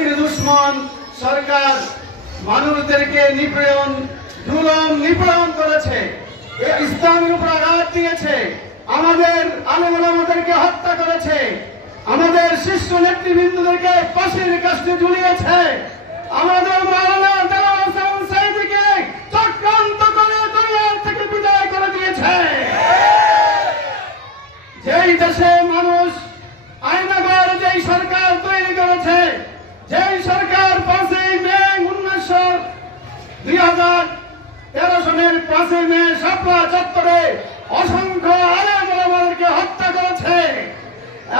জাতির দুশ্মন সরকার মানুষদেরকে নিপীড়ন জুলম নিপীড়ন করেছে। ইসলামের উপর আঘাত দিয়েছে। আমাদের আলমদেরকে হত্যা করেছে। আমাদের শীর্ষ নেতৃবৃন্দদেরকে ফাঁসির কাছে ঝুলিয়েছে। আমাদের মানুষ আইনাগর যেই সরকার তৈরি করেছে যেই সরকার পাঁচই মে উনিশশো দুই হাজার তেরো সনের পাঁচই মে সাপলা চত্বরে অসংখ্য আলেমকে হত্যা করেছে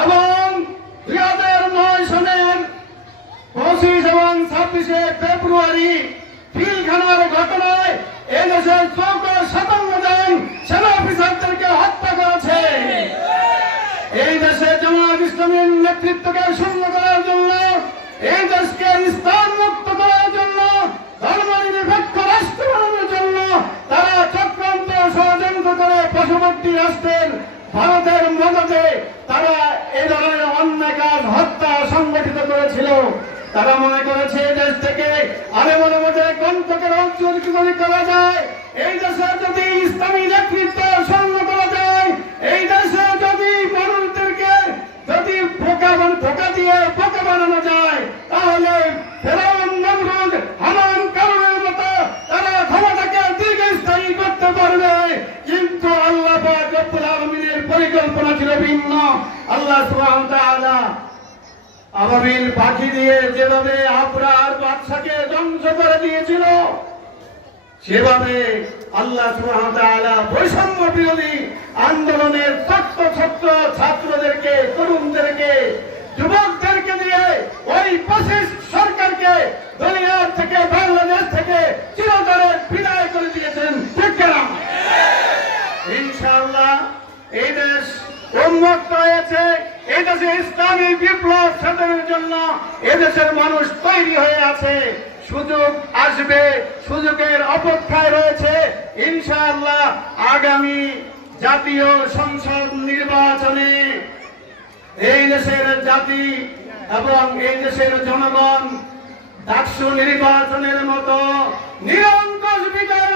এবং দুই হাজার নয় সনের পঁচিশ এবং ছাব্বিশে ফেব্রুয়ারি পিলখানার ঘটনায় এই দেশের চৌক সাতান্ন জন সেনা অফিসারদেরকে হত্যা করেছে। এই দেশে জামাত ইসলামের নেতৃত্বকে শূন্য এই দেশকে ইসলাম মুক্ত করার জন্য ধর্ম নিরপেক্ষ রাষ্ট্র বানানোর জন্য তারা চক্রান্ত ষড়যন্ত্র করে পার্শ্ববর্তী রাষ্ট্রের ভারতের মদতে তারা এই ধরনের অন্যায় কাজ হত্যা সংগঠিত করেছিল তারা মনে করেছে এই দেশ থেকে আরে মনে মধ্যে কণ্ঠকের অঞ্চল কি করা যায় পরিকল্পনা ছিল ভিন্ন। আল্লাহ আবাবিল পাখি দিয়ে যেভাবে আবরার বাদশাকে ধ্বংস করে দিয়েছিল, সেভাবে আল্লাহ বৈষম্য বিরোধী আন্দোলনের ছাত্র ছাত্র ছাত্রদেরকে, তরুণদেরকে, যুবকদেরকে দিয়ে ওই ফ্যাসিস্ট সরকারকে দুনিয়ার থেকে, বাংলাদেশ থেকে চিরতরে বিদায় করে দিয়েছেন। ইনশাআল্লাহ এই দেশ উন্মুক্ত হয়েছে, এই দেশে ইসলামী বিপ্লব সাধনের জন্য এদেশের মানুষ তৈরি হয়ে আছে। সুযোগ আসবে, সুযোগের অপেক্ষায় রয়েছে। ইনশাআল্লাহ আগামী জাতীয় সংসদ নির্বাচনে এই দেশের জাতি এবং এই দেশের জনগণ, ডাকসু নির্বাচনের মতো নিরঙ্কুশ মাধ্যমে